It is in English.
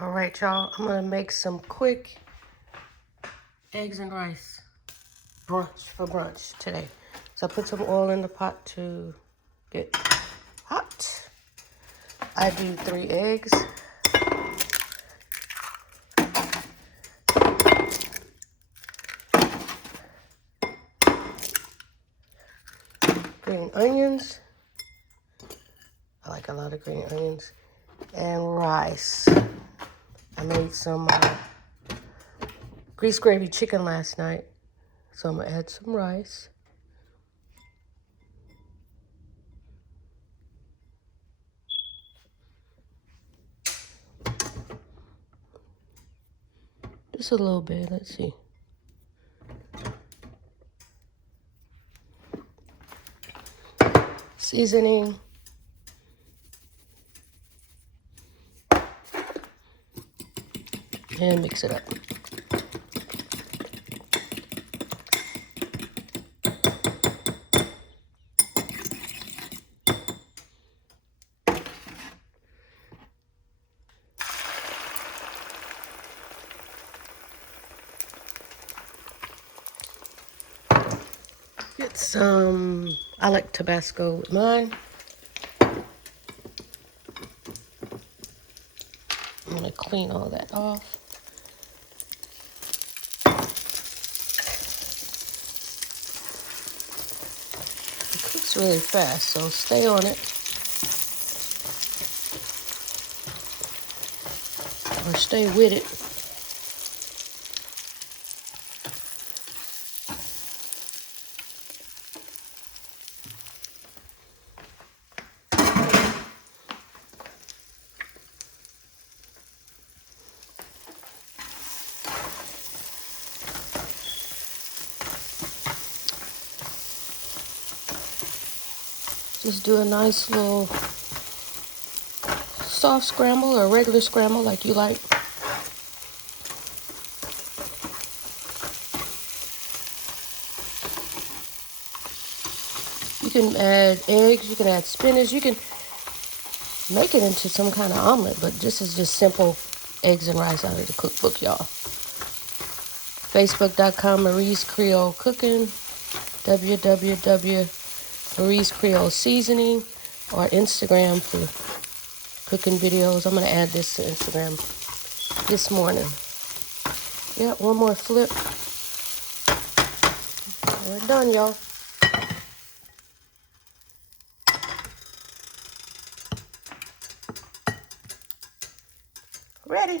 All right, y'all. I'm gonna make some quick eggs and rice brunch for brunch today. So I put some oil in the pot to get hot. I do 3 eggs. Green onions. I like a lot of green onions. And rice. I made some grease gravy chicken last night. So I'm gonna add some rice. Just a little bit, let's see. Seasoning. And mix it up. Get some, I like Tabasco with mine. I'm gonna clean all that off. It cooks really fast, so stay on it. Or stay with it. Just do a nice little soft scramble or regular scramble like you like. You can add eggs, you can add spinach, you can make it into some kind of omelet, but this is just simple eggs and rice out of the cookbook, y'all. Facebook.com, Marie's Creole Cooking, www.Marie's Creole Seasoning, or Instagram for cooking videos. I'm going to add this to Instagram this morning. Yeah, one more flip. We're done, y'all. Ready.